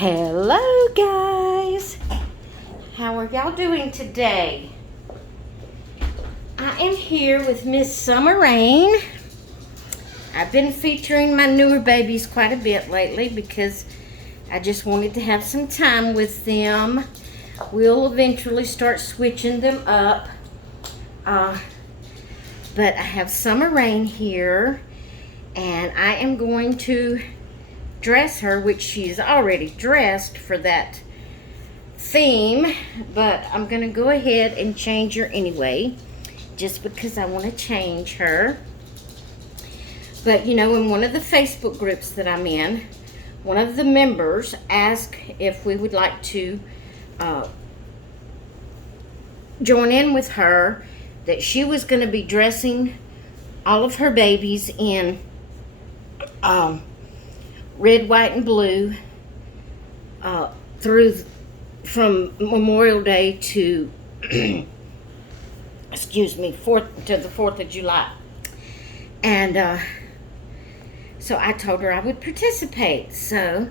Hello guys, how are y'all doing today? I am here with Miss Summer Rain. I've been featuring my newer babies quite a bit lately because I just wanted to have some time with them. We'll eventually start switching them up. But I have Summer Rain here and I am going to dress her, which she's already dressed for that theme, but I'm gonna go ahead and change her anyway just because I want to change her. But you know, in one of the Facebook groups that I'm in, one of the members asked if we would like to join in with her, that she was going to be dressing all of her babies in red, white, and blue from Memorial Day to excuse me, the 4th of July. And so I told her I would participate. So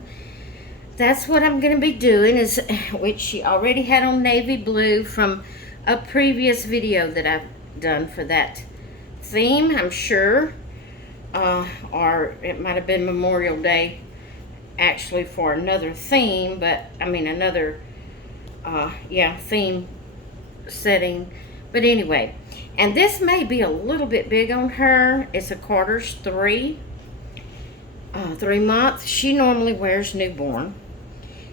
that's what I'm going to be doing, is which she already had on navy blue from a previous video that I've done for that theme, I'm sure. Or it might have been Memorial Day actually for another theme, but I mean another theme setting. But anyway, and this may be a little bit big on her. It's a quarters 3 month. She normally wears newborn,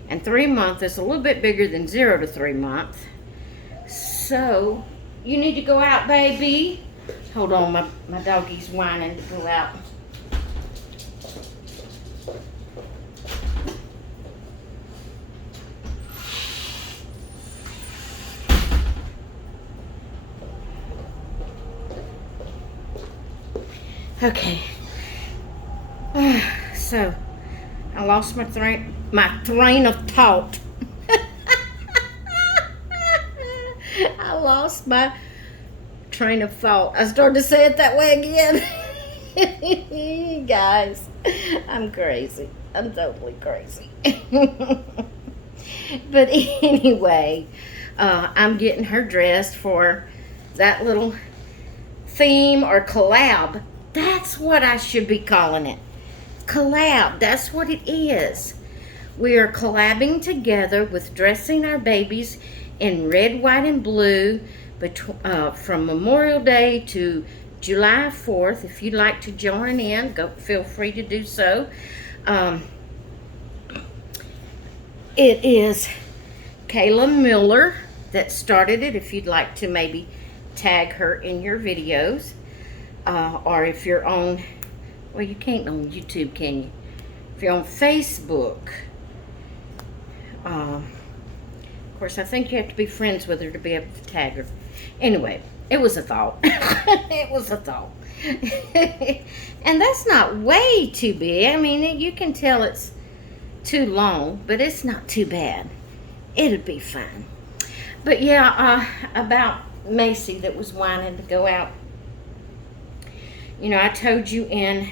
and 3 month is a little bit bigger than 0 to 3 month. So you need to go out, baby. Hold on, my doggy's whining to go out. Okay. So I lost my train of thought. I lost my train of thought. I started to say it that way again. Guys, I'm crazy. I'm totally crazy. But anyway, I'm getting her dressed for that little theme or collab. That's what I should be calling it. Collab. That's what it is. We are collabing together with dressing our babies in red, white, and blue from Memorial Day to July 4th. If you'd like to join in, feel free to do so. It is Kayla Miller that started it. If you'd like to maybe tag her in your videos. Or if you're on, well, you can't on YouTube, can you? If you're on Facebook, of course, I think you have to be friends with her to be able to tag her. Anyway, it was a thought. It was a thought. And that's not way too big. I mean, you can tell it's too long, but it's not too bad. It'll be fine. But yeah, about Macy that was whining to go out. You know, I told you in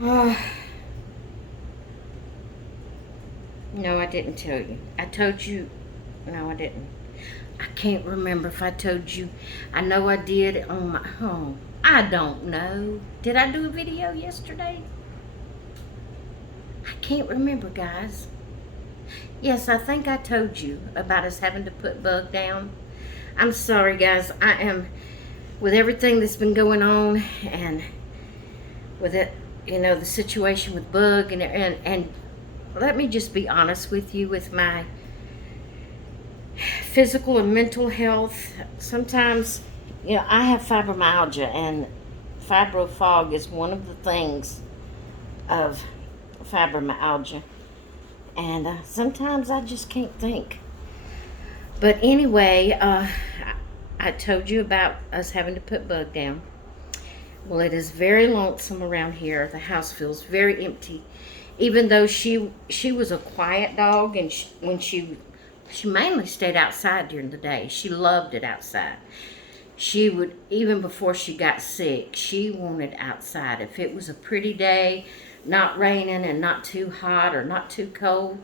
no, I didn't tell you. I told you, no, I didn't. I can't remember if I told you. I know I did on my home. I don't know. Did I do a video yesterday? I can't remember, guys. Yes, I think I told you about us having to put Bug down. I'm sorry, guys. I am, with everything that's been going on, and with it, you know, the situation with Bug, and let me just be honest with you, with my physical and mental health. Sometimes, you know, I have fibromyalgia, and fibrofog is one of the things of fibromyalgia, and sometimes I just can't think. But anyway, I told you about us having to put Bug down. Well, it is very lonesome around here. The house feels very empty. Even though she was a quiet dog, and when she mainly stayed outside during the day. She loved it outside. She would, even before she got sick, she wanted outside. If it was a pretty day, not raining and not too hot or not too cold.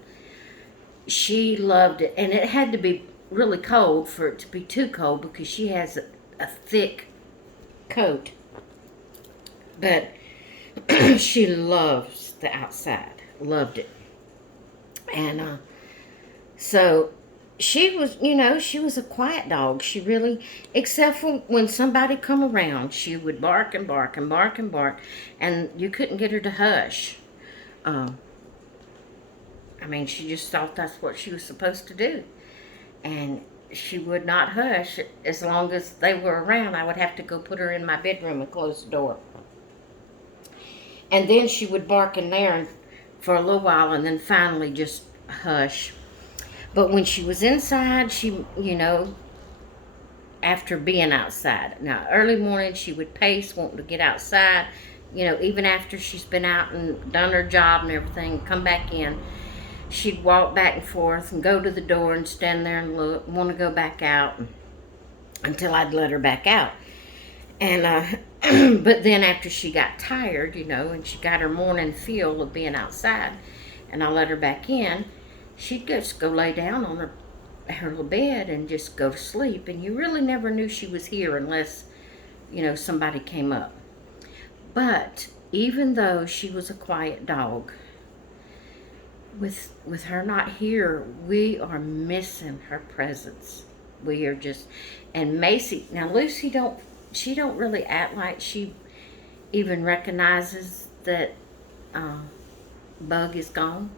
She loved it. And it had to be really cold for it to be too cold because she has a thick coat. But she loves the outside. Loved it. And so she was, she was a quiet dog. She really, except for when somebody come around, she would bark and bark and bark and bark, and you couldn't get her to hush. Um, I mean, she just thought that's what she was supposed to do. And she would not hush as long as they were around. I would have to go put her in my bedroom and close the door. And then she would bark in there for a little while and then finally just hush. But when she was inside, she, after being outside. Now, early morning, she would pace, wanting to get outside. Even after she's been out and done her job and everything, come back in, she'd walk back and forth and go to the door and stand there and look, want to go back out until I'd let her back out. And, but then after she got tired, and she got her morning feel of being outside, and I let her back in, she'd just go lay down on her little bed and just go to sleep. And you really never knew she was here unless, somebody came up. But even though she was a quiet dog, with her not here, we are missing her presence. We are just, and Macy, now Lucy she don't really act like she even recognizes that Bug is gone.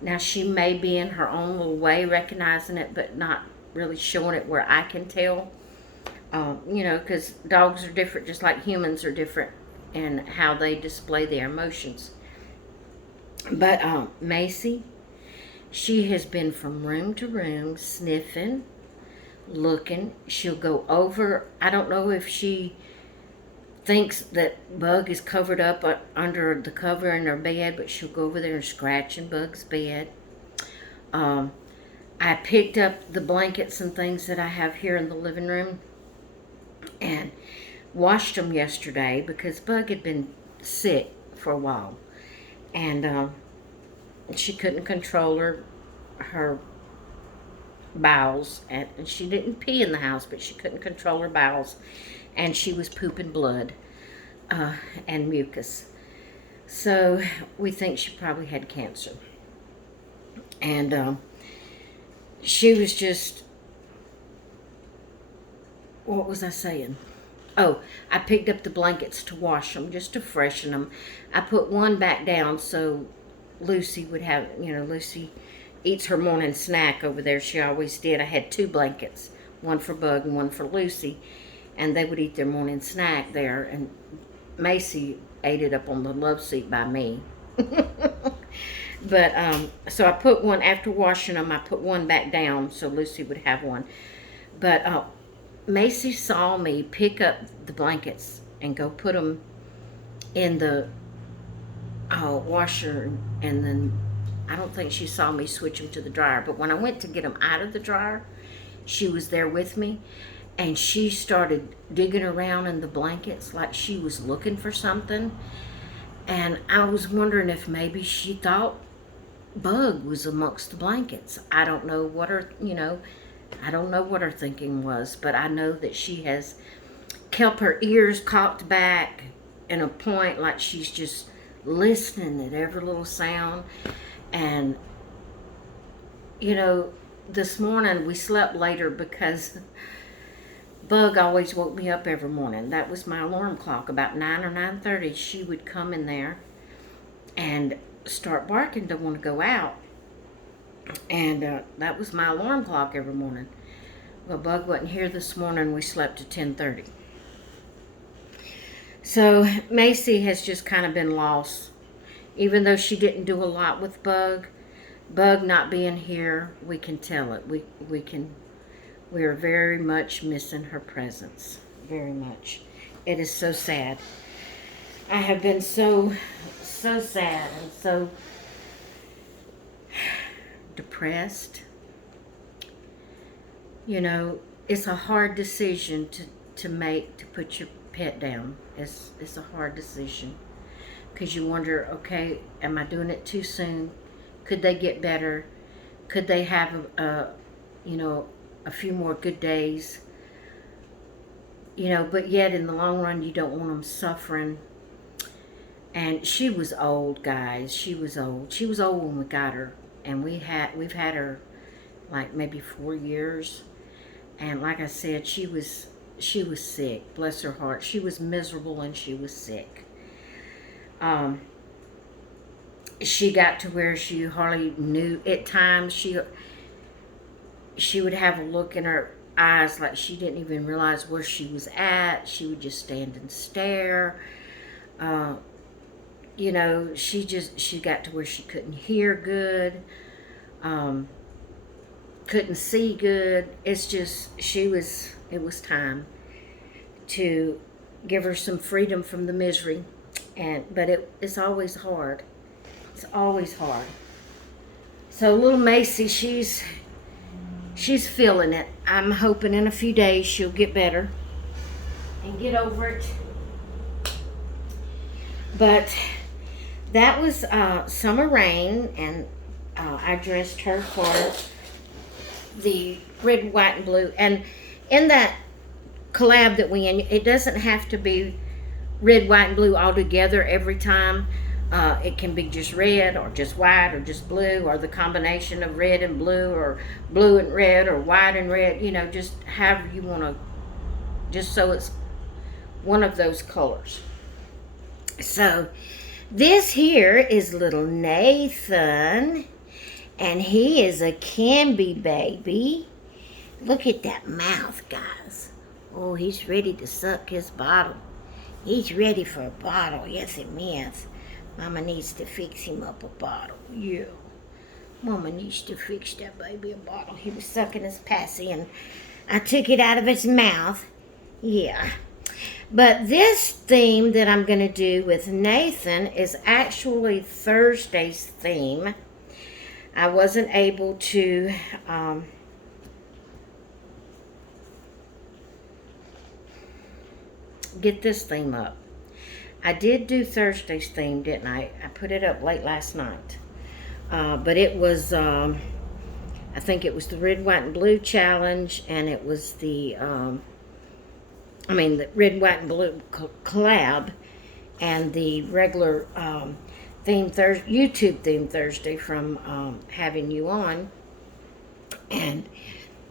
Now she may be in her own little way recognizing it, but not really showing it where I can tell. Because dogs are different, just like humans are different in how they display their emotions. But Macy, she has been from room to room, sniffing, looking. She'll go over. I don't know if she thinks that Bug is covered up under the cover in her bed, but she'll go over there and scratch in Bug's bed. I picked up the blankets and things that I have here in the living room and washed them yesterday because Bug had been sick for a while. And she couldn't control her bowels. And she didn't pee in the house, but she couldn't control her bowels. And she was pooping blood and mucus. So we think she probably had cancer. And she was just, what was I saying? Oh, I picked up the blankets to wash them, just to freshen them. I put one back down so Lucy would have, Lucy eats her morning snack over there. She always did. I had 2 blankets, one for Bug and one for Lucy, and they would eat their morning snack there. And Macy ate it up on the love seat by me. But, so I put one, after washing them, I put one back down so Lucy would have one. But, Macy saw me pick up the blankets and go put them in the washer, and then I don't think she saw me switch them to the dryer. But when I went to get them out of the dryer, she was there with me, and she started digging around in the blankets like she was looking for something. And I was wondering if maybe she thought Bug was amongst the blankets. I don't know what her, I don't know what her thinking was, but I know that she has kept her ears cocked back in a point like she's just listening at every little sound. And, this morning we slept later because Bug always woke me up every morning. That was my alarm clock. About 9 or 9:30, she would come in there and start barking to want to go out. And that was my alarm clock every morning. Well, Bug wasn't here this morning. We slept at 10:30. So Macy has just kind of been lost. Even though she didn't do a lot with Bug not being here, we can tell it. We are very much missing her presence. Very much. It is so sad. I have been so sad and so depressed. It's a hard decision to make, to put your pet down. It's a hard decision because you wonder, okay, am I doing it too soon? Could they get better? Could they have you know, a few more good days? You know, but yet in the long run, you don't want them suffering. And she was old, guys. She was old. She was old when we got her, and we've had her like maybe 4 years. And like I said, she was sick. Bless her heart. She was miserable and she was sick. She got to where she hardly knew. At times, she would have a look in her eyes like she didn't even realize where she was at. She would just stand and stare. You know, she got to where she couldn't hear good, couldn't see good. It's just, it was time to give her some freedom from the misery. But it's always hard. It's always hard. So little Macy, she's feeling it. I'm hoping in a few days she'll get better and get over it. But that was Summer Rain, and I dressed her for the red, white, and blue. And in that collab that we in, it doesn't have to be red, white, and blue all together every time. It can be just red or just white or just blue, or the combination of red and blue, or blue and red, or white and red, you know, just however you want to, just so it's one of those colors. So this here is little Nathan, and he is a Kimby baby. Look at that mouth, guys. Oh, he's ready to suck his bottle. He's ready for a bottle. Yes, it is. Mama needs to fix him up a bottle. Yeah. Mama needs to fix that baby a bottle. He was sucking his passy, and I took it out of his mouth. Yeah. But this theme that I'm going to do with Nathan is actually Thursday's theme. I wasn't able to get this theme up. I did do Thursday's theme, didn't I? I put it up late last night. But it was, I think it was the Red, White, and Blue Challenge, and it was the Red, White, and Blue collab, and the regular YouTube theme Thursday from Having You On. And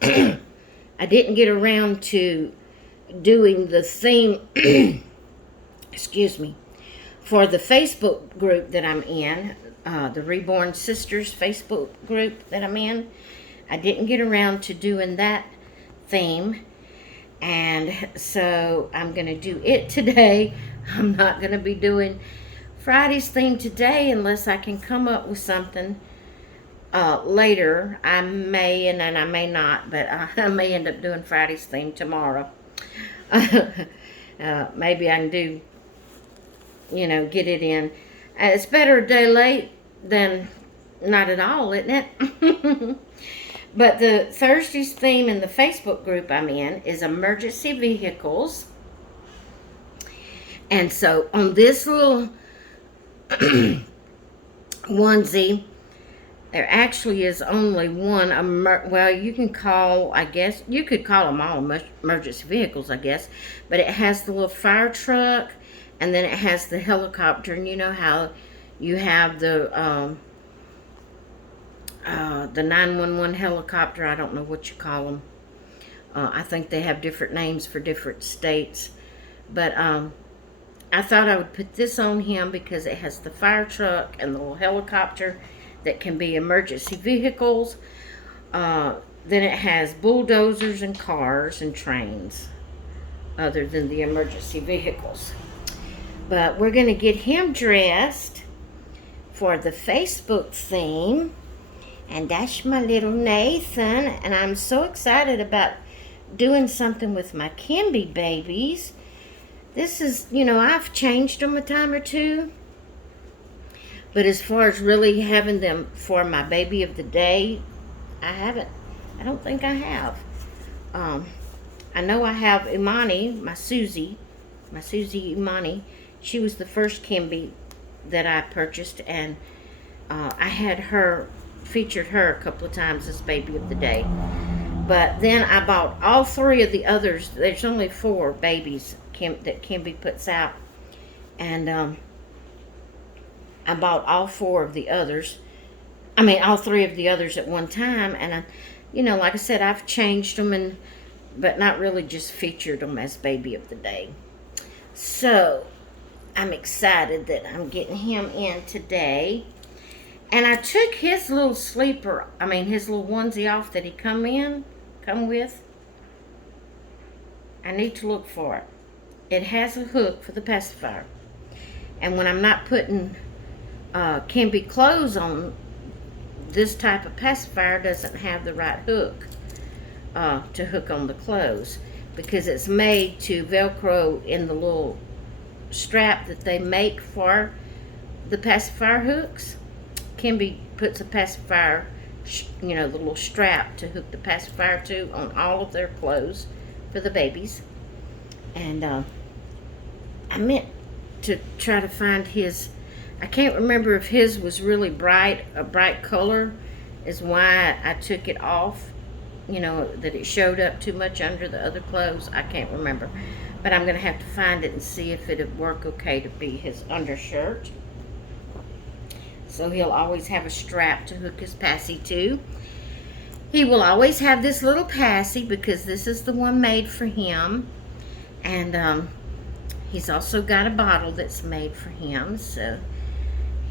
I didn't get around to doing the theme excuse me, for the Facebook group that I'm in, the Reborn Sisters Facebook group that I'm in. I didn't get around to doing that theme, and so I'm going to do it today. I'm not going to be doing Friday's theme today unless I can come up with something later. I may, and then I may not, but I may end up doing Friday's theme tomorrow. Maybe I can do, you know, get it in. It's better a day late than not at all, isn't it? But the Thursday's theme in the Facebook group I'm in is emergency vehicles. And so on this little onesie, there actually is only one, well, you can call, I guess, you could call them all emergency vehicles, I guess. But it has the little fire truck, and then it has the helicopter. And you know how you have the 911 helicopter. I don't know what you call them. I think they have different names for different states. But I thought I would put this on him because it has the fire truck and the little helicopter that can be emergency vehicles. Then it has bulldozers and cars and trains, other than the emergency vehicles. But we're going to get him dressed for the Facebook theme. And that's my little Nathan. And I'm so excited about doing something with my Kimby babies. This is, you know, I've changed them a time or two. But as far as really having them for my baby of the day, I haven't. I don't think I have. I know I have Imani, my Susie Imani. She was the first Kimby that I purchased, and I had her, featured her a couple of times as baby of the day. But then I bought all 3 of the others. There's only 4 babies that Kimby puts out. And I bought all 4 of the others. I mean, all 3 of the others at one time. And, like I said, I've changed them, but not really just featured them as baby of the day. So, I'm excited that I'm getting him in today. And I took his little his little onesie off that he come with. I need to look for it. It has a hook for the pacifier. And when I'm not putting Kimby clothes on, this type of pacifier doesn't have the right hook to hook on the clothes, because it's made to Velcro in the little strap that they make for the pacifier hooks. Kimby puts a pacifier, the little strap to hook the pacifier to on all of their clothes for the babies. And I meant to try to find his. I can't remember if his was really a bright color is why I took it off, that it showed up too much under the other clothes. I can't remember, but I'm going to have to find it and see if it'd work okay to be his undershirt. So he'll always have a strap to hook his passy to. He will always have this little passy because this is the one made for him. And he's also got a bottle that's made for him. So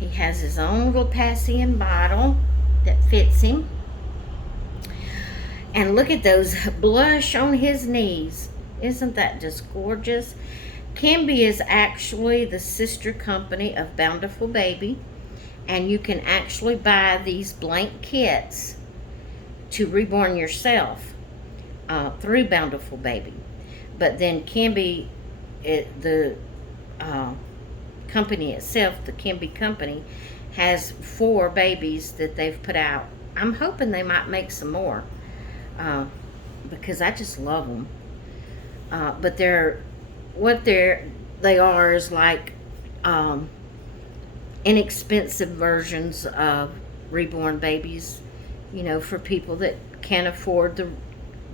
he has his own little passy and bottle that fits him. And look at those blush on his knees. Isn't that just gorgeous? Kimby is actually the sister company of Bountiful Baby. And you can actually buy these blank kits to reborn yourself through Bountiful Baby. But then Kimby, the company itself, the Kimby company, has 4 babies that they've put out. I'm hoping they might make some more because I just love them. But they are is like inexpensive versions of reborn babies, for people that can't afford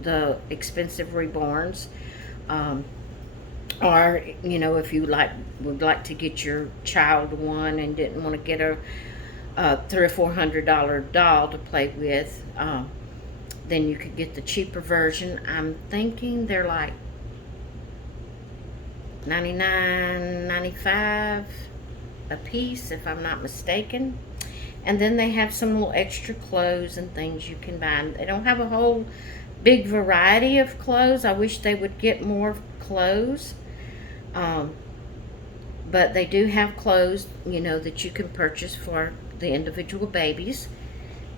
the expensive reborns, or if you would like to get your child one and didn't want to get a $300 or $400 doll to play with, then you could get the cheaper version. I'm thinking they're like $99, $95 a piece, if I'm not mistaken. And then they have some little extra clothes and things you can buy. They don't have a whole big variety of clothes. I wish they would get more clothes. But they do have clothes, that you can purchase for the individual babies.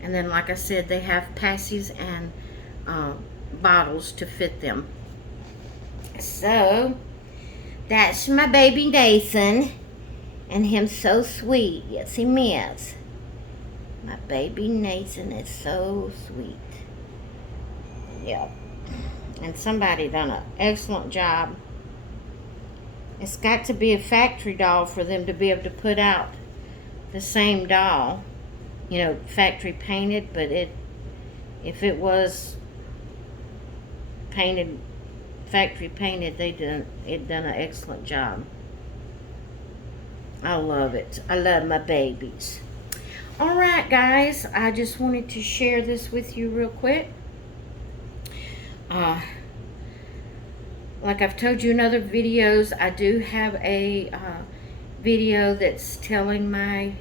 And then, like I said, they have passies and bottles to fit them. So, that's my baby Nathan. And him so sweet. Yes, he is. My baby Nathan is so sweet. Yep. And somebody done an excellent job. It's got to be a factory doll for them to be able to put out the same doll. Factory painted, but if it was painted, factory painted, it done an excellent job. I love it. I love my babies. Alright, guys. I just wanted to share this with you real quick. Like I've told you in other videos, I do have a video that's telling my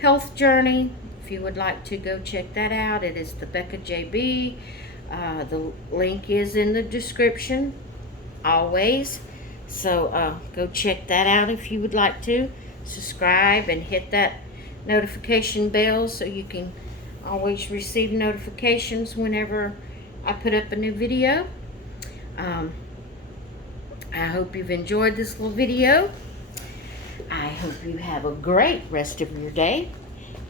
health journey. If you would like to go check that out, it is the Becca JB. The link is in the description, always. So go check that out if you would like to. Subscribe and hit that notification bell so you can always receive notifications whenever I put up a new video. I hope you've enjoyed this little video. I hope you have a great rest of your day,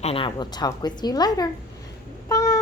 and I will talk with you later. Bye.